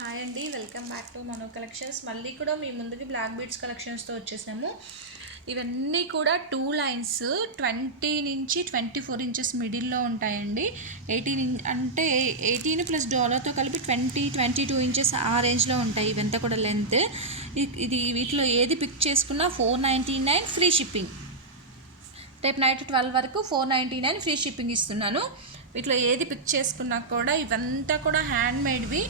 Hi అండి, welcome back to Mano collections. మళ్ళీ కూడా మీ ముందుకి బ్లాక్ బీడ్స్ కలెక్షన్స్తో వచ్చేసాము. ఇవన్నీ కూడా 2 లైన్స్ 20 నుంచి 24 ఇంచెస్ మిడిల్లో ఉంటాయండి. 18 అంటే 18 ప్లస్ డాలర్తో కలిపి 22 ఇంచెస్ ఆ రేంజ్లో ఉంటాయి. ఇవంతా కూడా లెంత్. ఇది వీటిలో ఏది పిక్ చేసుకున్నా $499 ఫ్రీ షిప్పింగ్. రేపు నైట్ 12 వరకు $499 ఫ్రీ షిప్పింగ్ ఇస్తున్నాను. వీటిలో ఏది పిక్ చేసుకున్నా కూడా ఇవంతా కూడా హ్యాండ్ మేడ్వి.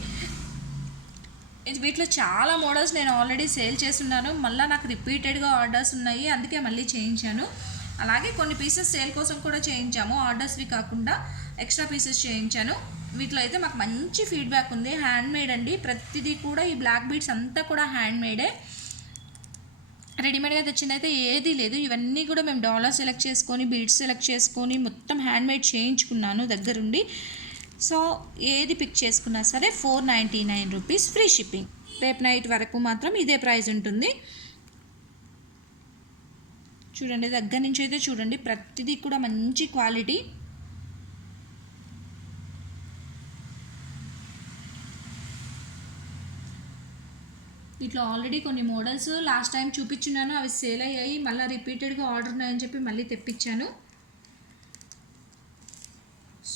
వీటిలో చాలా మోడల్స్ నేను ఆల్రెడీ సేల్ చేస్తున్నాను. మళ్ళీ నాకు రిపీటెడ్గా ఆర్డర్స్ ఉన్నాయి, అందుకే మళ్ళీ చేయించాను. అలాగే కొన్ని పీసెస్ సేల్ కోసం కూడా చేయించాము, ఆర్డర్స్వి కాకుండా ఎక్స్ట్రా పీసెస్ చేయించాను. వీటిలో అయితే మాకు మంచి ఫీడ్బ్యాక్ ఉంది. హ్యాండ్ మేడ్ అండి ప్రతిదీ కూడా. ఈ బ్లాక్ బీడ్స్ అంతా కూడా హ్యాండ్ మేడే, రెడీమేడ్గా తెచ్చిందైతే ఏదీ లేదు. ఇవన్నీ కూడా మేము డాలర్ సెలెక్ట్ చేసుకొని బీడ్స్ సెలెక్ట్ చేసుకొని మొత్తం హ్యాండ్ మేడ్ చేయించుకున్నాను దగ్గరుండి. సో ఏది పిక్ చేసుకున్నా సరే $499 ఫ్రీ షిప్పింగ్. రేపు నైట్ వరకు మాత్రం ఇదే ప్రైస్ ఉంటుంది. చూడండి, దగ్గర నుంచి అయితే చూడండి, ప్రతిదీ కూడా మంచి క్వాలిటీ. వీటిలో ఆల్రెడీ కొన్ని మోడల్స్ లాస్ట్ టైం చూపించున్నాను, అవి సేల్ అయ్యాయి. మళ్ళీ రిపీటెడ్గా ఆర్డర్ ఉన్నాయని చెప్పి మళ్ళీ తెప్పించాను.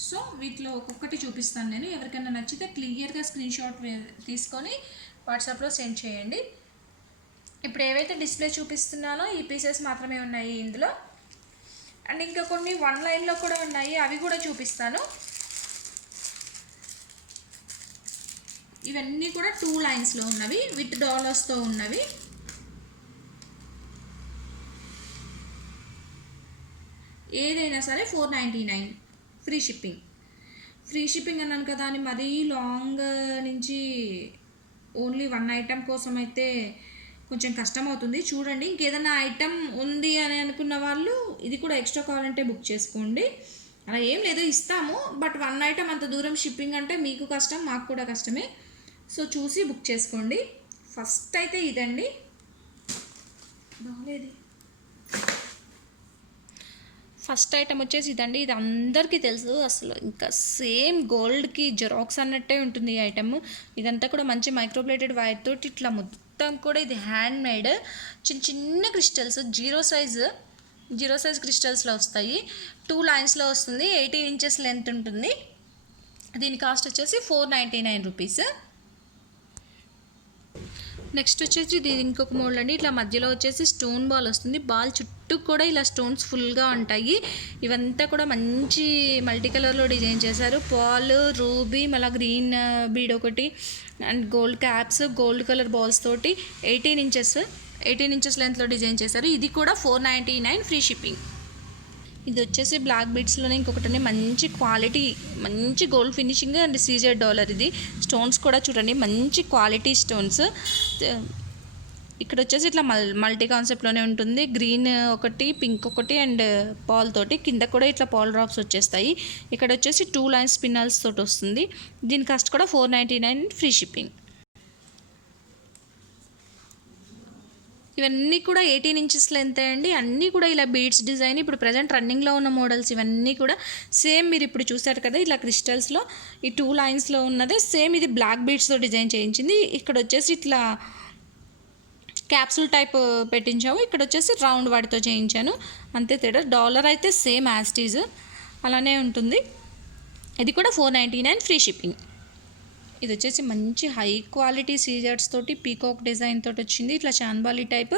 సో వీటిలో ఒక్కొక్కటి చూపిస్తాను నేను. ఎవరికైనా నచ్చితే క్లియర్గా స్క్రీన్ షాట్ తీసుకొని వాట్సాప్లో సెండ్ చేయండి. ఇప్పుడు ఏవైతే డిస్ప్లే చూపిస్తున్నానో ఈ పీసెస్ మాత్రమే ఉన్నాయి ఇందులో. అండ్ ఇంకా కొన్ని 1 లైన్లో కూడా ఉన్నాయి, అవి కూడా చూపిస్తాను. ఇవన్నీ కూడా 2 లైన్స్లో ఉన్నవి, విత్ డాలర్స్తో ఉన్నవి. ఏదైనా సరే $499 ఫ్రీ షిప్పింగ్. ఫ్రీ షిప్పింగ్ అన్నాను కదా అని మరీ లాంగ్ నుంచి ఓన్లీ 1 ఐటెం కోసం అయితే కొంచెం కష్టం అవుతుంది. చూడండి, ఇంకేదైనా ఐటెం ఉంది అని అనుకున్న వాళ్ళు ఇది కూడా ఎక్స్ట్రా కావాలంటే బుక్ చేసుకోండి. అలా ఏం లేదు, ఇస్తాము. బట్ 1 ఐటెం అంత దూరం షిప్పింగ్ అంటే మీకు కష్టం, మాకు కూడా కష్టమే. సో చూసి బుక్ చేసుకోండి. ఫస్ట్ అయితే ఇదండి, బాగలేదు. ఫస్ట్ ఐటమ్ వచ్చేసి ఇదండి. ఇది అందరికీ తెలుసు, అసలు ఇంకా సేమ్ గోల్డ్కి జెరాక్స్ అన్నట్టే ఉంటుంది ఈ ఐటమ్. ఇదంతా కూడా మంచి మైక్రోప్లేటెడ్ వైర్ తోటి ఇట్లా మొత్తం కూడా ఇది హ్యాండ్ మేడ్. చిన్న చిన్న క్రిస్టల్స్, జీరో సైజ్ క్రిస్టల్స్లో వస్తాయి. 2 లైన్స్లో వస్తుంది. 18 ఇంచెస్ లెంత్ ఉంటుంది. దీని కాస్ట్ వచ్చేసి $499. నెక్స్ట్ వచ్చేసి ఇది ఇంకొక మోడల్ అండి. ఇట్లా మధ్యలో వచ్చేసి స్టోన్ బాల్ వస్తుంది. బాల్ చుట్టూ కూడా ఇలా స్టోన్స్ ఫుల్గా ఉంటాయి. ఇవంతా కూడా మంచి మల్టీ కలర్లో డిజైన్ చేశారు. పాల్, రూబీ, మళ్ళీ గ్రీన్ బీడ్ ఒకటి, and gold caps, gold colour balls తోటి 18 ఇంచెస్ లెంత్లో డిజైన్ చేశారు. ఇది కూడా $499 ఫ్రీ షిప్పింగ్. ఇది వచ్చేసి బ్లాక్ బీడ్స్లోనే ఇంకొకటి మంచి క్వాలిటీ, మంచి gold finishing and CZ dollar. ఇది స్టోన్స్ కూడా చూడండి, మంచి క్వాలిటీ స్టోన్స్. ఇక్కడ వచ్చేసి ఇట్లా మల్టీ కాన్సెప్ట్లోనే ఉంటుంది. గ్రీన్ ఒకటి, పింక్ ఒకటి, అండ్ పాల్ తోటి కింద కూడా ఇట్లా పాల్ డ్రాప్స్ వచ్చేస్తాయి. ఇక్కడ వచ్చేసి 2 లైన్స్ స్పిన్నల్స్ తోటి వస్తుంది. దీని కాస్ట్ కూడా $499 ఫ్రీ షిప్పింగ్. ఇవన్నీ కూడా 18 ఇంచెస్ లెంత్ అండి. అన్నీ కూడా ఇలా బీడ్స్ డిజైన్. ఇప్పుడు ప్రజెంట్ రన్నింగ్లో ఉన్న మోడల్స్ ఇవన్నీ కూడా సేమ్. మీరు ఇప్పుడు చూసారు కదా ఇలా క్రిస్టల్స్లో ఈ 2 లైన్స్లో ఉన్నదే సేమ్. ఇది బ్లాక్ బీడ్స్తో డిజైన్ చేయించింది. ఇక్కడ వచ్చేసి ఇట్లా క్యాప్సూల్ టైప్ పెట్టించాము. ఇక్కడ వచ్చేసి రౌండ్ వాటితో చేయించాను, అంతే తేడా. డాలర్ అయితే సేమ్ యాస్టీజ్ అలానే ఉంటుంది. ఇది కూడా $499 ఫ్రీ షిప్పింగ్. ఇది వచ్చేసి మంచి హై క్వాలిటీ సీజర్స్ తోటి పీకాక్ డిజైన్ తోటి వచ్చింది. ఇట్లా చాన్బాలి టైప్.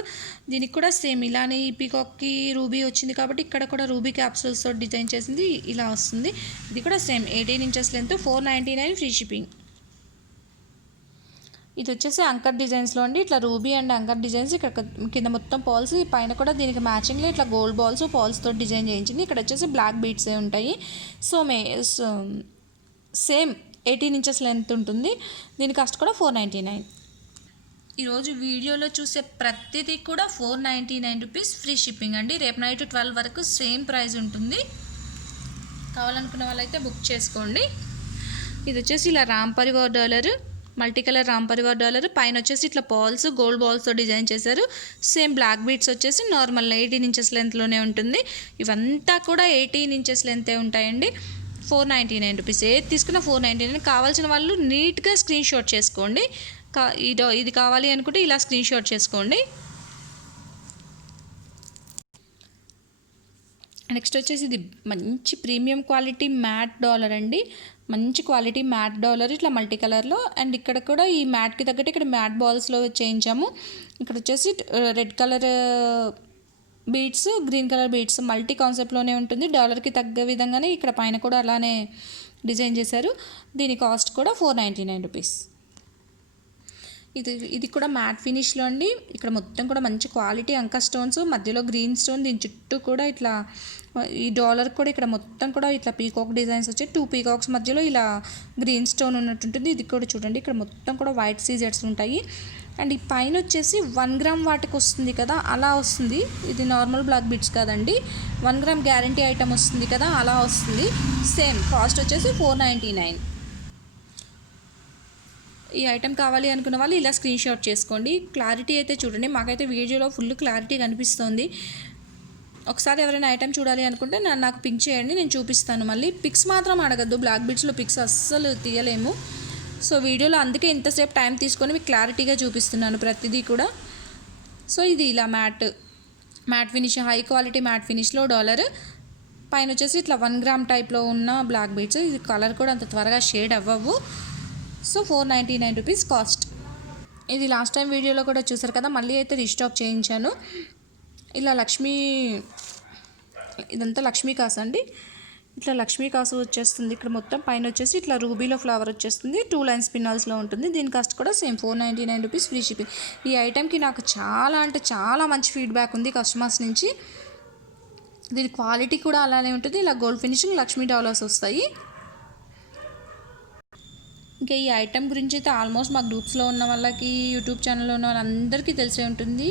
దీనికి కూడా సేమ్ ఇలానే ఈ పీకాక్కి రూబీ వచ్చింది కాబట్టి ఇక్కడ కూడా రూబీ క్యాప్సూల్స్ తోటి డిజైన్ చేసింది, ఇలా వస్తుంది. ఇది కూడా same 18 inches length, $499 free shipping. ఇది వచ్చేసి అంకర్ డిజైన్స్లో అండి. ఇట్లా రూబీ అండ్ అంకర్ డిజైన్స్. ఇక్కడ కింద మొత్తం పాల్స్, పైన కూడా దీనికి మ్యాచింగ్లో ఇట్లా గోల్డ్ బాల్స్, పాల్స్ తోటి డిజైన్ చేయించింది. ఇక్కడ వచ్చేసి బ్లాక్ బీడ్సే ఉంటాయి. సో సేమ్ 18 ఇంచెస్ లెంత్ ఉంటుంది. దీని కాస్ట్ కూడా $499. ఈరోజు వీడియోలో చూసే ప్రతిదీ కూడా $499 ఫ్రీ షిప్పింగ్ అండి. రేపు నైట్ 12 వరకు సేమ్ ప్రైస్ ఉంటుంది. కావాలనుకున్న వాళ్ళైతే బుక్ చేసుకోండి. ఇది వచ్చేసి ఇలా Ram Parivar dollar, multi colour Ram Parivar dollar. పైన వచ్చేసి ఇట్లా పాల్స్, గోల్డ్ బాల్స్తో డిజైన్ చేశారు. సేమ్ బ్లాక్ బీడ్స్ వచ్చేసి నార్మల్ 18 ఇంచెస్ లెంత్లోనే ఉంటుంది. ఇవంతా కూడా 18 ఇంచెస్ లెంతే ఉంటాయండి. 499 రూపీస్. ఏది తీసుకున్నా 499. కావాల్సిన వాళ్ళు నీట్గా స్క్రీన్ షాట్ చేసుకోండి. ఇది కావాలి అనుకుంటే ఇలా స్క్రీన్ షాట్ చేసుకోండి. నెక్స్ట్ వచ్చేసి ఇది మంచి ప్రీమియం క్వాలిటీ మ్యాట్ డాలర్ అండి. మంచి క్వాలిటీ మ్యాట్ డాలర్ ఇట్లా మల్టీ కలర్లో. అండ్ ఇక్కడ కూడా ఈ మ్యాట్కి తగ్గట్టు ఇక్కడ మ్యాట్ బాల్స్లో చేయించాము. ఇక్కడ వచ్చేసి red colour beads, green colour beads multi కాన్సెప్ట్లోనే ఉంటుంది. డాలర్కి తగ్గ విధంగానే ఇక్కడ పైన కూడా అలానే డిజైన్ చేశారు. దీని కాస్ట్ కూడా 499 రూపీస్. ఇది కూడా మ్యాట్ ఫినిష్లో అండి. ఇక్కడ మొత్తం కూడా మంచి క్వాలిటీ అంకా స్టోన్స్, మధ్యలో గ్రీన్ స్టోన్, దీని చుట్టూ కూడా ఇట్లా ఈ డాలర్ కూడా ఇక్కడ మొత్తం కూడా ఇట్లా పీకాక్ డిజైన్స్ వచ్చాయి. 2 పీకాక్స్ మధ్యలో ఇలా గ్రీన్ స్టోన్ ఉన్నట్టుంటుంది. ఇది కూడా చూడండి, ఇక్కడ మొత్తం కూడా వైట్ సీజర్స్ ఉంటాయి. అండ్ ఈ పైన వచ్చేసి 1 గ్రామ్ వాటికి వస్తుంది కదా, అలా వస్తుంది. ఇది నార్మల్ బ్లాక్ బీడ్స్ కాదండి, 1 గ్రామ్ గ్యారంటీ ఐటమ్ వస్తుంది కదా, అలా వస్తుంది. సేమ్ కాస్ట్ వచ్చేసి 499. ఈ ఐటెం కావాలి అనుకున్న వాళ్ళు ఇలా స్క్రీన్ షాట్ చేసుకోండి. క్లారిటీ అయితే చూడండి, మాకైతే వీడియోలో ఫుల్ క్లారిటీ కనిపిస్తుంది. ఒకసారి ఎవరైనా ఐటెం చూడాలి అనుకుంటే నాకు పిక్ చేయండి, నేను చూపిస్తాను. మళ్ళీ పిక్స్ మాత్రం అడగద్దు, బ్లాక్ బీడ్స్లో పిక్స్ అస్సలు తీయలేము. సో వీడియోలో అందుకే ఇంతసేపు టైం తీసుకొని మీకు క్లారిటీగా చూపిస్తున్నాను ప్రతిదీ కూడా. సో ఇది ఇలా matt finish, high quality matt ఫినిష్లో డాలర్, పైన వచ్చేసి ఇట్లా 1 గ్రామ్ టైప్లో ఉన్న బ్లాక్ బీడ్స్. ఇది కలర్ కూడా అంత త్వరగా షేడ్ అవ్వవు. So 499 rupees cost. ఇది లాస్ట్ టైం వీడియోలో కూడా చూసారు కదా, మళ్ళీ అయితే రీస్టాక్ చేయించాను. ఇలా ఇదంతా లక్ష్మీ కాసు అండి. ఇట్లా లక్ష్మీ కాసు వచ్చేస్తుంది. ఇక్కడ మొత్తం పైన వచ్చేసి ఇట్లా రూబీలో ఫ్లవర్ వచ్చేస్తుంది. 2 లైన్స్ పిన్నాల్స్లో ఉంటుంది. దీని కాస్ట్ కూడా సేమ్ 499 రూపీస్ ఫ్రీ షిప్పింగ్. ఈ ఐటెంకి నాకు చాలా అంటే చాలా మంచి ఫీడ్బ్యాక్ ఉంది కస్టమర్స్ నుంచి. దీని క్వాలిటీ కూడా అలానే ఉంటుంది. ఇలా గోల్డ్ ఫినిషింగ్ లక్ష్మీ డాలర్స్ వస్తాయి. ఇంకా ఈ ఐటెం గురించి అయితే ఆల్మోస్ట్ మా గ్రూప్స్లో ఉన్న వాళ్ళకి, యూట్యూబ్ ఛానల్లో ఉన్న వాళ్ళందరికీ తెలిసే ఉంటుంది.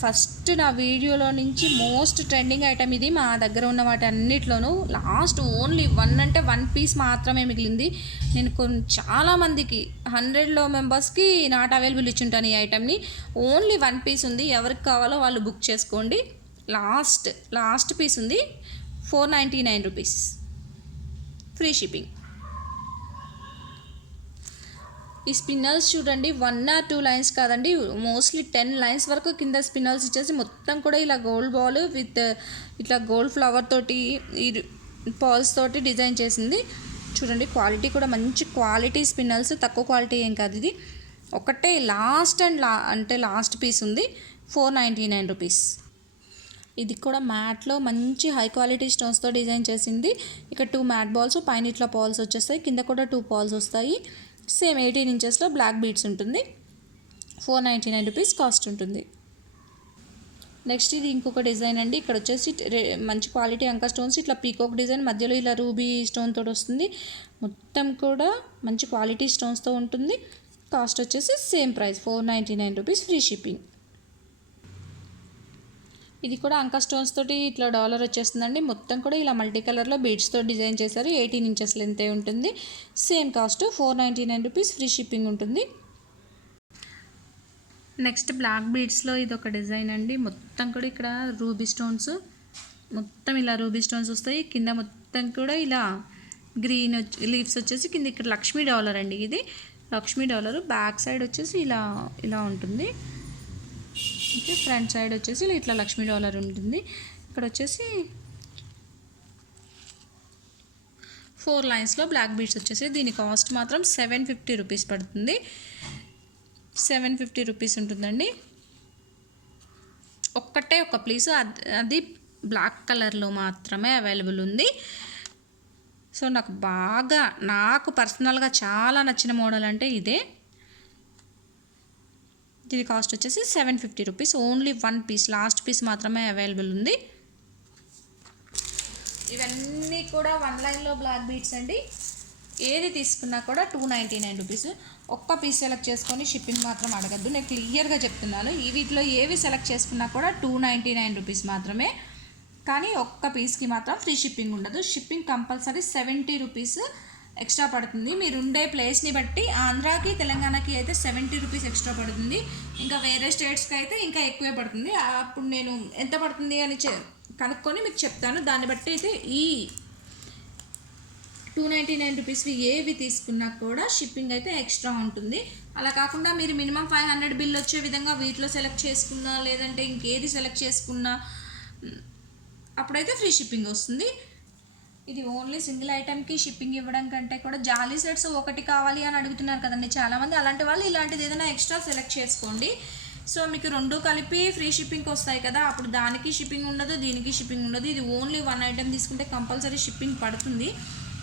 ఫస్ట్ నా వీడియోలో నుంచి మోస్ట్ ట్రెండింగ్ ఐటెం ఇది. మా దగ్గర ఉన్న వాటి అన్నిట్లోనూ లాస్ట్ ఓన్లీ 1 పీస్ మాత్రమే మిగిలింది. నేను చాలామందికి 100 మెంబర్స్కి నాట్ అవైలబుల్ ఇచ్చుంటాను ఈ ఐటెంని. ఓన్లీ 1 పీస్ ఉంది. ఎవరికి కావాలో వాళ్ళు బుక్ చేసుకోండి. లాస్ట్ పీస్ ఉంది. 499 రూపీస్ ఫ్రీ షిప్పింగ్. ఈ స్పిన్నల్స్ చూడండి, 1 or 2 లైన్స్ కాదండి, మోస్ట్లీ 10 లైన్స్ వరకు కింద స్పిన్నల్స్ ఇచ్చేసి మొత్తం కూడా ఇలా గోల్డ్ బాల్ విత్ ఇట్లా గోల్డ్ ఫ్లవర్ తోటి, ఈ పాల్స్ తోటి డిజైన్ చేసింది. చూడండి క్వాలిటీ కూడా మంచి క్వాలిటీ స్పిన్నల్స్, తక్కువ క్వాలిటీ ఏం కాదు. ఇది ఒకటే లాస్ట్ పీస్ ఉంది. 499 రూపీస్. ఇది కూడా మ్యాట్లో మంచి హై క్వాలిటీ స్టోన్స్తో డిజైన్ చేసింది. ఇక్కడ 2 మ్యాట్ బాల్స్, పైన ఇట్లా పాల్స్ వచ్చేస్తాయి, కింద కూడా 2 పాల్స్ వస్తాయి. సేమ్ 18 ఇంచెస్లో బ్లాక్ బీడ్స్ ఉంటుంది. 499 రూపీస్ కాస్ట్ ఉంటుంది. నెక్స్ట్ ఇది ఇంకొక డిజైన్ అండి. ఇక్కడ వచ్చేసి మంచి క్వాలిటీ అంకా స్టోన్స్, ఇట్లా పీకాక్ డిజైన్, మధ్యలో ఇలా రూబీ స్టోన్ తోటి వస్తుంది. మొత్తం కూడా మంచి క్వాలిటీ స్టోన్స్తో ఉంటుంది. కాస్ట్ వచ్చేసి same price 499 rupees free shipping. ఇది కూడా అంకా స్టోన్స్ తోటి ఇట్లా డాలర్ వచ్చేస్తుందండి. మొత్తం కూడా ఇలా మల్టీ కలర్లో బీడ్స్తో డిజైన్ చేశారు. 18 ఇంచెస్ లెంత్ ఉంటుంది. Same cost 499 rupees free shipping ఉంటుంది. నెక్స్ట్ బ్లాక్ బీడ్స్లో ఇది ఒక డిజైన్ అండి. మొత్తం కూడా ఇక్కడ రూబీ స్టోన్స్, మొత్తం ఇలా రూబీ స్టోన్స్ వస్తాయి. కింద మొత్తం కూడా ఇలా గ్రీన్ లీవ్స్ వచ్చేసి కింద ఇక్కడ లక్ష్మీ డాలర్ అండి. ఇది లక్ష్మీ డాలర్. బ్యాక్ సైడ్ వచ్చేసి ఇలా ఉంటుంది. ఓకే, ఫ్రంట్ సైడ్ వచ్చేసి ఇట్లా లక్ష్మీ డాలర్ ఉంటుంది. ఇక్కడ వచ్చేసి 4 లైన్స్లో బ్లాక్ బీడ్స్ వచ్చేసి దీని కాస్ట్ మాత్రం 750 రూపీస్ పడుతుంది. 750 రూపీస్ ఉంటుందండి. ఒక పీస్, అది బ్లాక్ కలర్లో మాత్రమే అవైలబుల్ ఉంది. సో నాకు పర్సనల్గా చాలా నచ్చిన మోడల్ అంటే ఇదే. దీని కాస్ట్ వచ్చేసి 750 rupees. Only 1 piece, last piece మాత్రమే అవైలబుల్ ఉంది. ఇవన్నీ కూడా 1 లైన్లో బ్లాక్ బీడ్స్ అండి. ఏది తీసుకున్నా కూడా 299 రూపీస్. ఒక్క పీస్ సెలెక్ట్ చేసుకొని షిప్పింగ్ మాత్రం అడగద్దు, నేను క్లియర్గా చెప్తున్నాను. ఈ వీటిలో ఏవి సెలెక్ట్ చేసుకున్నా కూడా 299 రూపీస్ మాత్రమే. కానీ ఒక్క పీస్కి మాత్రం ఫ్రీ షిప్పింగ్ ఉండదు. షిప్పింగ్ కంపల్సరీ 70 రూపీస్ ఎక్స్ట్రా పడుతుంది. మీరు ఉండే ప్లేస్ని బట్టి ఆంధ్రాకి, తెలంగాణకి అయితే 70 రూపీస్ ఎక్స్ట్రా పడుతుంది. ఇంకా వేరే స్టేట్స్కి అయితే ఇంకా ఎక్కువే పడుతుంది. అప్పుడు నేను ఎంత పడుతుంది అని కనుక్కొని మీకు చెప్తాను. దాన్ని బట్టి అయితే రూపీస్వి ఏవి తీసుకున్నా కూడా షిప్పింగ్ అయితే ఎక్స్ట్రా ఉంటుంది. అలా కాకుండా మీరు మినిమం 500 బిల్ వచ్చే విధంగా వీటిలో సెలెక్ట్ చేసుకున్నా, లేదంటే ఇంకేది సెలెక్ట్ చేసుకున్నా అప్పుడైతే ఫ్రీ షిప్పింగ్ వస్తుంది. ఇది ఓన్లీ సింగిల్ ఐటెంకి షిప్పింగ్ ఇవ్వడం కంటే కూడా జాలీ సెట్స్ ఒకటి కావాలి అని అడుగుతున్నారు కదండి చాలామంది. అలాంటి వాళ్ళు ఇలాంటిది ఏదైనా ఎక్స్ట్రా సెలెక్ట్ చేసుకోండి. సో మీకు రెండు కలిపి ఫ్రీ షిప్పింగ్కి వస్తాయి కదా, అప్పుడు దానికి షిప్పింగ్ ఉండదు, దీనికి షిప్పింగ్ ఉండదు. ఇది ఓన్లీ వన్ ఐటెం తీసుకుంటే కంపల్సరీ షిప్పింగ్ పడుతుంది.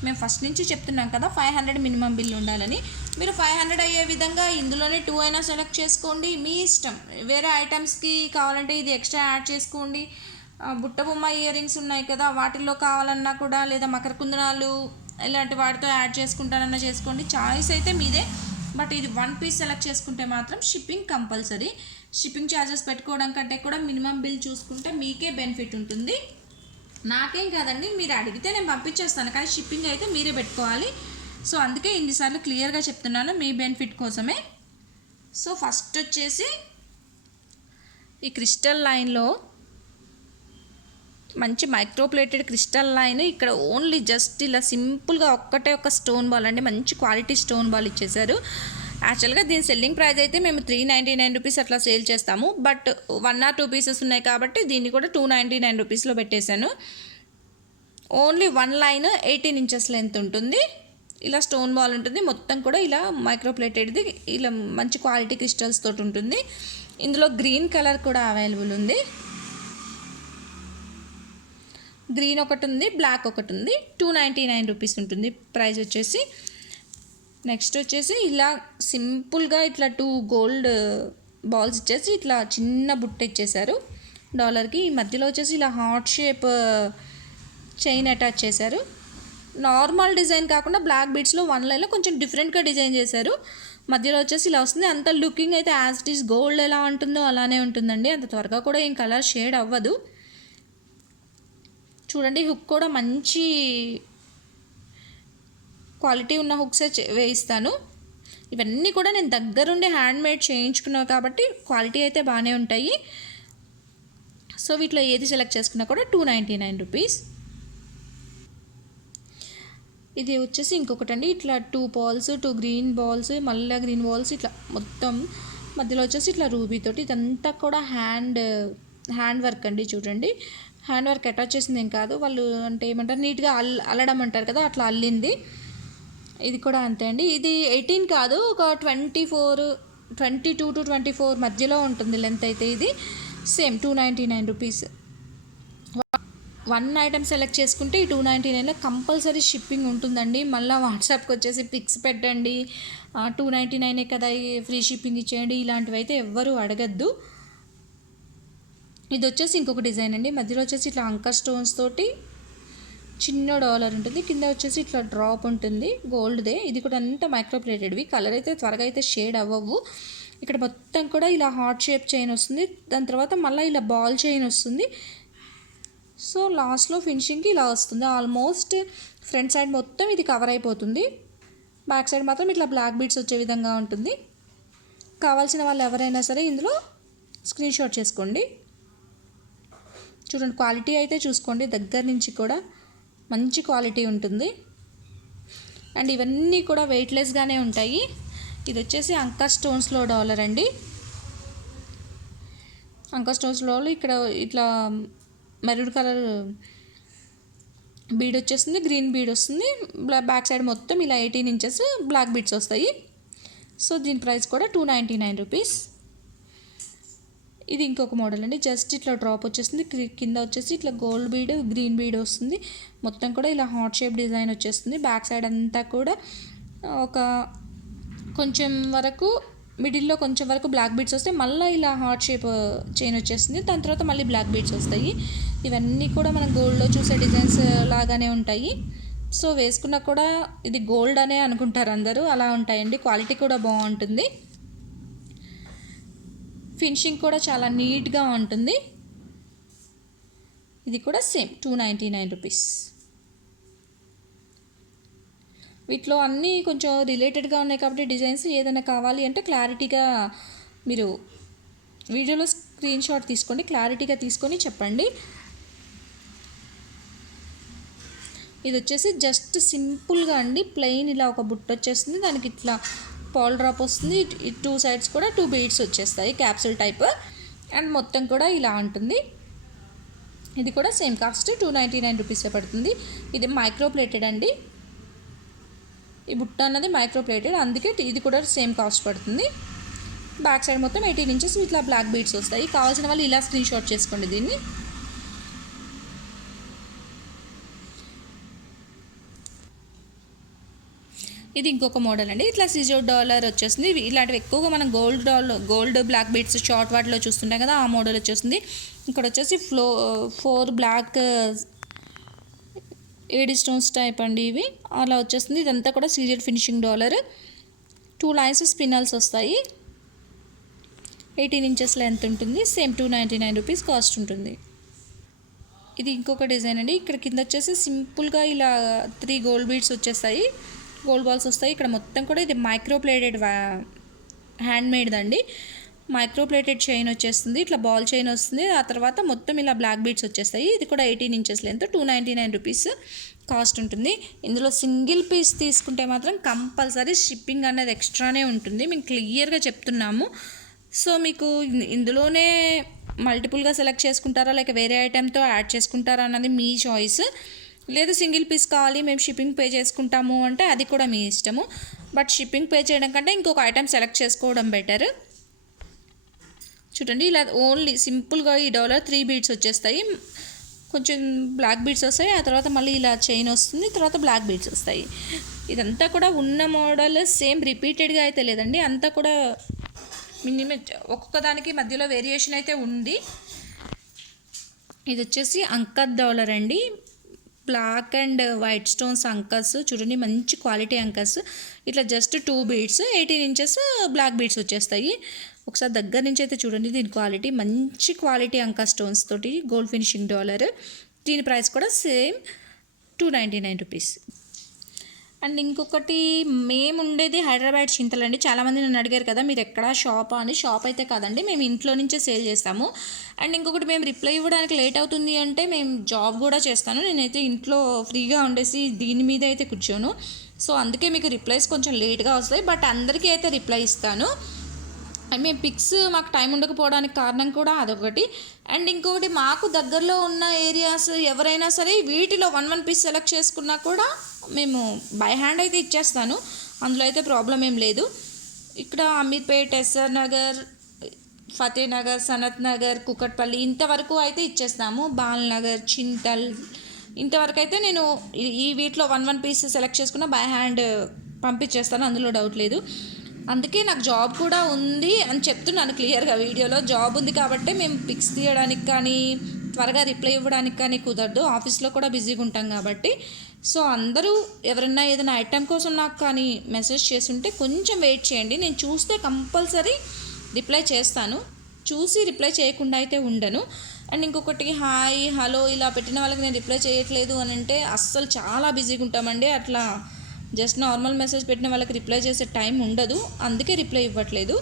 మేము ఫస్ట్ నుంచి చెప్తున్నాం కదా 500 మినిమం బిల్ ఉండాలని. మీరు 500 అయ్యే విధంగా ఇందులోనే 2 అయినా సెలెక్ట్ చేసుకోండి, మీ ఇష్టం. వేరే ఐటమ్స్కి కావాలంటే ఇది ఎక్స్ట్రా యాడ్ చేసుకోండి. బుట్ట బొమ్మ ఇయర్ రింగ్స్ ఉన్నాయి కదా, వాటిల్లో కావాలన్నా కూడా, లేదా మకర కుందనాలు ఇలాంటి వాటితో యాడ్ చేసుకుంటానన్నా చేసుకోండి. చాయిస్ అయితే మీదే. బట్ ఇది 1 పీస్ సెలెక్ట్ చేసుకుంటే మాత్రం షిప్పింగ్ కంపల్సరీ. షిప్పింగ్ ఛార్జెస్ పెట్టుకోవడం కంటే కూడా మినిమం బిల్ చూసుకుంటే మీకే బెనిఫిట్ ఉంటుంది. నాకేం కాదండి, మీరు అడిగితే నేను పంపించేస్తాను, కానీ షిప్పింగ్ అయితే మీరే పెట్టుకోవాలి. సో అందుకే ఇన్నిసార్లు క్లియర్గా చెప్తున్నాను, మీ బెనిఫిట్ కోసమే. సో ఫస్ట్ వచ్చేసి ఈ క్రిస్టల్ లైన్లో మంచి మైక్రోప్లేటెడ్ క్రిస్టల్ లైన్. ఇక్కడ ఓన్లీ జస్ట్ ఇలా సింపుల్గా ఒక్కటే ఒక స్టోన్ బాల్ అండి, మంచి క్వాలిటీ స్టోన్ బాల్ ఇచ్చేసారు. యాక్చువల్గా దీని సెల్లింగ్ ప్రైస్ అయితే మేము 399 రూపీస్ అట్లా సేల్ చేస్తాము. బట్ 1 or 2 పీసెస్ ఉన్నాయి కాబట్టి దీన్ని కూడా 299 రూపీస్లో పెట్టేశాను. ఓన్లీ 1 లైన్ 18 ఇంచెస్ లెంత్ ఉంటుంది. ఇలా స్టోన్ బాల్ ఉంటుంది, మొత్తం కూడా ఇలా మైక్రోప్లేటెడ్ది, ఇలా మంచి క్వాలిటీ క్రిస్టల్స్ తోటి ఉంటుంది. ఇందులో గ్రీన్ కలర్ కూడా అవైలబుల్ ఉంది. గ్రీన్ ఒకటి ఉంది, బ్లాక్ ఒకటి ఉంది. 299 రూపీస్ ఉంటుంది ప్రైస్ వచ్చేసి. నెక్స్ట్ వచ్చేసి ఇలా సింపుల్గా ఇట్లా 2 గోల్డ్ బాల్స్ ఇచ్చేసి ఇట్లా చిన్న బుట్ట ఇచ్చేసారు డాలర్కి. ఈ మధ్యలో వచ్చేసి ఇలా హార్ట్ షేప్ చైన్ అటాచ్ చేశారు. నార్మల్ డిజైన్ కాకుండా బ్లాక్ బీడ్స్లో 1 లైన్లో కొంచెం డిఫరెంట్గా డిజైన్ చేశారు. మధ్యలో వచ్చేసి ఇలా వస్తుంది. అంత లుకింగ్ అయితే యాజ్ ఇట్ ఈస్ గోల్డ్ ఎలా ఉంటుందో అలానే ఉంటుందండి. అంత త్వరగా కూడా ఏం కలర్ షేడ్ అవ్వదు. చూడండి, హుక్ కూడా మంచి క్వాలిటీ ఉన్న హుక్సే వేయిస్తాను. ఇవన్నీ కూడా నేను దగ్గరుండి హ్యాండ్మేడ్ చేయించుకున్నాను కాబట్టి క్వాలిటీ అయితే బాగానే ఉంటాయి. సో వీటిలో ఏది సెలెక్ట్ చేసుకున్నా కూడా 299 రూపీస్. ఇది వచ్చేసి ఇంకొకటి అండి, ఇట్లా 2 బాల్స్, 2 గ్రీన్ బాల్స్, మళ్ళీ గ్రీన్ బాల్స్, ఇట్లా మొత్తం మధ్యలో వచ్చేసి ఇట్లా రూబీతోటి. ఇదంతా కూడా హ్యాండ్ వర్క్ అండి. చూడండి, హ్యాండ్ వర్క్ అటాచ్ చేసింది ఏం కాదు, వాళ్ళు అంటే ఏమంటారు నీట్గా అల్లడం అంటారు కదా, అట్లా అల్లింది. ఇది కూడా అంతే అండి. ఇది 18 కాదు, ఒక 22 to 24 మధ్యలో ఉంటుంది లెంత్ అయితే. ఇది సేమ్ 299 రూపీస్. 1 ఐటమ్ సెలెక్ట్ చేసుకుంటే ఈ 299లో కంపల్సరీ షిప్పింగ్ ఉంటుందండి. మళ్ళీ వాట్సాప్కి వచ్చేసి పిక్స్ పెట్టండి, 299 కదా ఫ్రీ షిప్పింగ్ ఇచ్చేయండి, ఇలాంటివి అయితే ఎవ్వరూ అడగద్దు. ఇది వచ్చేసి ఇంకొక డిజైన్ అండి. మధ్యలో వచ్చేసి ఇట్లా అంకర్ స్టోన్స్ తోటి చిన్న డాలర్ ఉంటుంది, కింద వచ్చేసి ఇట్లా డ్రాప్ ఉంటుంది గోల్డ్దే. ఇది కూడా అంతా మైక్రోప్లేటెడ్వి. కలర్ అయితే త్వరగా అయితే షేడ్ అవ్వవు. ఇక్కడ మొత్తం కూడా ఇలా హార్ట్ షేప్ చైన్ వస్తుంది, దాని తర్వాత మళ్ళీ ఇలా బాల్ చైన్ వస్తుంది. సో లాస్ట్లో ఫినిషింగ్కి ఇలా వస్తుంది. ఆల్మోస్ట్ ఫ్రంట్ సైడ్ మొత్తం ఇది కవర్ అయిపోతుంది. బ్యాక్ సైడ్ మాత్రం ఇట్లా బ్లాక్ బీడ్స్ వచ్చే విధంగా ఉంటుంది. కావాల్సిన వాళ్ళు ఎవరైనా సరే ఇందులో స్క్రీన్ షాట్ చేసుకోండి. చూడండి, క్వాలిటీ అయితే చూసుకోండి, దగ్గర నుంచి కూడా మంచి క్వాలిటీ ఉంటుంది. అండ్ ఇవన్నీ కూడా వెయిట్లెస్గానే ఉంటాయి. ఇది వచ్చేసి అంకర్ స్టోన్స్లో డాలర్ అండి. అంకర్ స్టోన్స్లో ఇక్కడ ఇట్లా మెరూన్ కలర్ బీడ్ వచ్చేస్తుంది, గ్రీన్ బీడ్ వస్తుంది. బ్యాక్ సైడ్ మొత్తం ఇలా 18 ఇంచెస్ బ్లాక్ బీడ్స్ వస్తాయి. సో దీని ప్రైస్ కూడా 299 రూపీస్. ఇది ఇంకొక మోడల్ అండి. జస్ట్ ఇట్లా డ్రాప్ వచ్చేస్తుంది, కింద వచ్చేసి ఇట్లా గోల్డ్ బీడ్, గ్రీన్ బీడ్ వస్తుంది. మొత్తం కూడా ఇలా హార్ట్ షేప్ డిజైన్ వచ్చేస్తుంది. బ్యాక్ సైడ్ అంతా కూడా ఒక కొంచెం వరకు మిడిల్లో కొంచెం వరకు బ్లాక్ బీడ్స్ వస్తాయి. మళ్ళీ ఇలా హార్ట్ షేప్ చైన్ వచ్చేస్తుంది, దాని తర్వాత మళ్ళీ బ్లాక్ బీడ్స్ వస్తాయి. ఇవన్నీ కూడా మనం గోల్డ్లో చూసే డిజైన్స్ లాగానే ఉంటాయి. సో వేసుకున్నా కూడా ఇది గోల్డ్ అనే అనుకుంటారు అందరూ, అలా ఉంటాయండి. క్వాలిటీ కూడా బాగుంటుంది, ఫినిషింగ్ కూడా చాలా నీట్గా ఉంటుంది. ఇది కూడా సేమ్ 299 రూపీస్. వీటిలో అన్నీ కొంచెం రిలేటెడ్గా ఉన్నాయి కాబట్టి డిజైన్స్ ఏదైనా కావాలి అంటే క్లారిటీగా మీరు వీడియోలో స్క్రీన్ షాట్ తీసుకోండి, క్లారిటీగా తీసుకొని చెప్పండి. ఇది వచ్చేసి జస్ట్ సింపుల్గా అండి, ప్లెయిన్ ఇలా ఒక బుట్ట వచ్చేస్తుంది, దానికి ఇట్లా పాల్ డ్రాప్ వస్తుంది, టూ సైడ్స్ కూడా 2 బీడ్స్ వచ్చేస్తాయి క్యాప్సూల్ టైప్, అండ్ మొత్తం కూడా ఇలా ఉంటుంది. ఇది కూడా సేమ్ కాస్ట్ 299 రూపీసే పడుతుంది. ఇది మైక్రో ప్లేటెడ్ అండి, ఈ బుట్ట అన్నది మైక్రో ప్లేటెడ్, అందుకే ఇది కూడా సేమ్ కాస్ట్ పడుతుంది. బ్యాక్ సైడ్ మొత్తం 18 ఇంచెస్ ఇట్లా బ్లాక్ బీడ్స్ వస్తాయి. కావాల్సిన వాళ్ళు ఇలా స్క్రీన్ షాట్ చేసుకోండి దీన్ని. ఇది ఇంకొక మోడల్ అండి, ఇట్లా $60 వచ్చేస్తుంది. ఇలాంటివి ఎక్కువగా మనం గోల్డ్ బ్లాక్ బీడ్స్ షార్ట్ వాటిలో చూస్తుంటాం కదా, ఆ మోడల్ వచ్చేస్తుంది. ఇక్కడ వచ్చేసి 4 బ్లాక్ 7 స్టోన్స్ టైప్ అండి ఇవి, అలా వచ్చేస్తుంది. ఇదంతా కూడా serial finishing dollar, 2 lines spinels వస్తాయి, 18 ఇంచెస్ లెంత్ ఉంటుంది. సేమ్ 299 రూపీస్ కాస్ట్ ఉంటుంది. ఇది ఇంకొక డిజైన్ అండి, ఇక్కడ కింద వచ్చేసి సింపుల్గా ఇలా 3 గోల్డ్ బీడ్స్ వచ్చేస్తాయి, గోల్డ్ బాల్స్ వస్తాయి. ఇక్కడ మొత్తం కూడా ఇది మైక్రో ప్లేటెడ్ హ్యాండ్ మేడ్ అండి, మైక్రో ప్లేటెడ్ చైన్ వచ్చేస్తుంది, ఇట్లా బాల్ చైన్ వస్తుంది. ఆ తర్వాత మొత్తం ఇలా బ్లాక్ బీడ్స్ వచ్చేస్తాయి. ఇది కూడా 18 ఇంచెస్ లెంత్, 299 రూపీస్ కాస్ట్ ఉంటుంది. ఇందులో సింగిల్ పీస్ తీసుకుంటే మాత్రం కంపల్సరీ షిప్పింగ్ అనేది ఎక్స్ట్రానే ఉంటుంది, మేము క్లియర్గా చెప్తున్నాము. సో మీకు ఇందులోనే మల్టిపుల్గా సెలెక్ట్ చేసుకుంటారా లేక వేరే ఐటెంతో యాడ్ చేసుకుంటారా అన్నది మీ చాయిస్. లేదు సింగిల్ పీస్ కావాలి మేము షిప్పింగ్ పే చేసుకుంటాము అంటే అది కూడా మీ ఇష్టము, బట్ షిప్పింగ్ పే చేయడం కంటే ఇంకొక ఐటెం సెలెక్ట్ చేసుకోవడం బెటర్. చూడండి ఇలా ఓన్లీ సింపుల్గా ఈ డాలర్ 3 బీడ్స్ వచ్చేస్తాయి, కొంచెం బ్లాక్ బీడ్స్ వస్తాయి, ఆ తర్వాత మళ్ళీ ఇలా చైన్ వస్తుంది, తర్వాత బ్లాక్ బీడ్స్ వస్తాయి. ఇదంతా కూడా ఉన్న మోడల్ సేమ్ రిపీటెడ్గా అయితే లేదండి, అంతా కూడా మినిమం ఒక్కొక్క దానికి మధ్యలో వేరియేషన్ అయితే ఉంది. ఇది వచ్చేసి అంకత్ డాలర్ అండి, బ్లాక్ అండ్ వైట్ స్టోన్స్ అంకస్, చూడండి మంచి క్వాలిటీ అంకస్, ఇట్లా just 2 beads 18 inches black beads వచ్చేస్తాయి. ఒకసారి దగ్గర నుంచి అయితే చూడండి దీని క్వాలిటీ, మంచి క్వాలిటీ అంకా స్టోన్స్ తోటి గోల్డ్ ఫినిషింగ్ డాలర్. దీని ప్రైస్ కూడా సేమ్ 299 రూపీస్. అండ్ ఇంకొకటి, మేము ఉండేది హైదరాబాద్ చింతలండి. చాలామంది నన్ను అడిగారు కదా మీరు ఎక్కడ షాపా అని. షాప్ అయితే కాదండి, మేము ఇంట్లో నుంచే సేల్ చేస్తాము. అండ్ ఇంకొకటి, మేము రిప్లై ఇవ్వడానికి లేట్ అవుతుంది అంటే మేము జాబ్ కూడా చేస్తాను, నేనైతే ఇంట్లో ఫ్రీగా ఉండేసి దీని మీద అయితే కూర్చోను. సో అందుకే మీకు రిప్లైస్ కొంచెం లేట్గా వస్తాయి, బట్ అందరికీ అయితే రిప్లై ఇస్తాను. మేము పిక్స్ మాకు టైం ఉండకపోవడానికి కారణం కూడా అదొకటి. అండ్ ఇంకొకటి, మాకు దగ్గరలో ఉన్న ఏరియాస్ ఎవరైనా సరే వీటిలో 1 పీస్ సెలెక్ట్ చేసుకున్నా కూడా మేము బై హ్యాండ్ అయితే ఇచ్చేస్తాను, అందులో అయితే ప్రాబ్లం ఏం లేదు. ఇక్కడ అమీర్పేట్, ఎస్ఆర్ నగర్, ఫతేనగర్, సనత్ నగర్, కుకట్పల్లి ఇంతవరకు అయితే ఇచ్చేస్తాము. బాల్నగర్, చింతల్ ఇంతవరకు అయితే నేను ఈ వీటిలో 1 పీస్ సెలెక్ట్ చేసుకున్న బై హ్యాండ్ పంపించేస్తాను, అందులో డౌట్ లేదు. అందుకే నాకు జాబ్ కూడా ఉంది అని చెప్తున్నాను క్లియర్గా వీడియోలో. జాబ్ ఉంది కాబట్టి మేము పిక్స్ తీయడానికి కానీ త్వరగా రిప్లై ఇవ్వడానికి కానీ కుదరదు, ఆఫీస్లో కూడా బిజీగా ఉంటాం కాబట్టి. సో అందరూ ఎవరైనా ఏదైనా ఐటెం కోసం నాకు కానీ మెసేజ్ చేస్తుంటే కొంచెం వెయిట్ చేయండి, నేను చూస్తే కంపల్సరీ రిప్లై చేస్తాను, చూసి రిప్లై చేయకుండా అయితే ఉండను. అండ్ ఇంకొకటి, హాయ్ హలో ఇలా పెట్టిన వాళ్ళకి నేను రిప్లై చేయట్లేదు అని అంటే అస్సలు చాలా బిజీగా ఉంటామండి. అట్లా జస్ట్ నార్మల్ మెసేజ్ పెట్టిన వాళ్ళకి రిప్లై చేసే టైం ఉండదు, అందుకే రిప్లై ఇవ్వట్లేదు.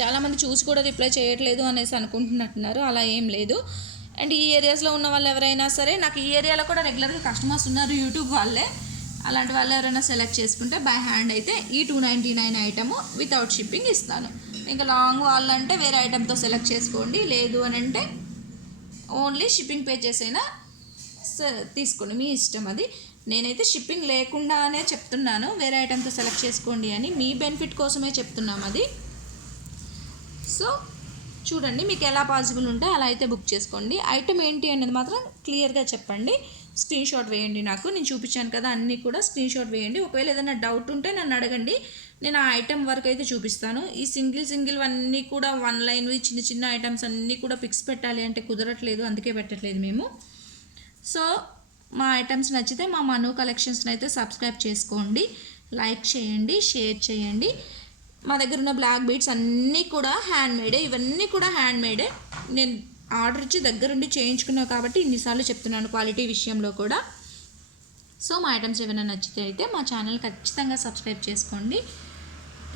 చాలామంది చూసి కూడా రిప్లై చేయట్లేదు అనేసి అనుకుంటున్నట్టున్నారు, అలా ఏం లేదు. అండ్ ఈ ఏరియాస్లో ఉన్న వాళ్ళు ఎవరైనా సరే, నాకు ఈ ఏరియాలో కూడా రెగ్యులర్గా కస్టమర్స్ ఉన్నారు యూట్యూబ్ వాళ్ళే, అలాంటి వాళ్ళు ఎవరైనా సెలెక్ట్ చేసుకుంటే బై హ్యాండ్ అయితే ఈ 299 ఐటము వితౌట్ షిప్పింగ్ ఇస్తాను. ఇంకా లాంగ్ వాళ్ళంటే వేరే ఐటెంతో సెలెక్ట్ చేసుకోండి, లేదు అని అంటే ఓన్లీ షిప్పింగ్ పే చేసైనా తీసుకోండి, మీ ఇష్టం అది. నేనైతే షిప్పింగ్ లేకుండానే చెప్తున్నాను, వేరే ఐటెంతో సెలెక్ట్ చేసుకోండి అని, మీ బెనిఫిట్ కోసమే చెప్తున్నాం అది. సో చూడండి మీకు ఎలా పాసిబుల్ ఉంటే అలా అయితే బుక్ చేసుకోండి. ఐటమ్ ఏంటి అనేది మాత్రం క్లియర్గా చెప్పండి, స్క్రీన్ షాట్ వేయండి నాకు, నేను చూపించాను కదా అన్నీ కూడా స్క్రీన్ షాట్ వేయండి. ఒకవేళ ఏదైనా డౌట్ ఉంటే నన్ను అడగండి, నేను ఆ ఐటమ్ వరకు అయితే చూపిస్తాను. ఈ సింగిల్ అన్నీ కూడా 1 లైన్వి చిన్న ఐటమ్స్ అన్నీ కూడా పిక్స్ పెట్టాలి అంటే కుదరట్లేదు, అందుకే పెట్టట్లేదు మేము. సో మా ఐటమ్స్ నచ్చితే మా మను కలెక్షన్స్ని అయితే సబ్స్క్రైబ్ చేసుకోండి, లైక్ చేయండి, షేర్ చేయండి. మా దగ్గర ఉన్న బ్లాక్ బీడ్స్ అన్నీ కూడా హ్యాండ్ మేడే, ఇవన్నీ కూడా హ్యాండ్ మేడే. నేను ఆర్డర్ ఇచ్చి దగ్గరుండి చేయించుకున్నాను కాబట్టి ఇన్నిసార్లు చెప్తున్నాను క్వాలిటీ విషయంలో కూడా. సో మా ఐటమ్స్ ఏమైనా నచ్చితే అయితే మా ఛానల్ ఖచ్చితంగా సబ్స్క్రైబ్ చేసుకోండి.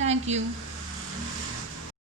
Thank you.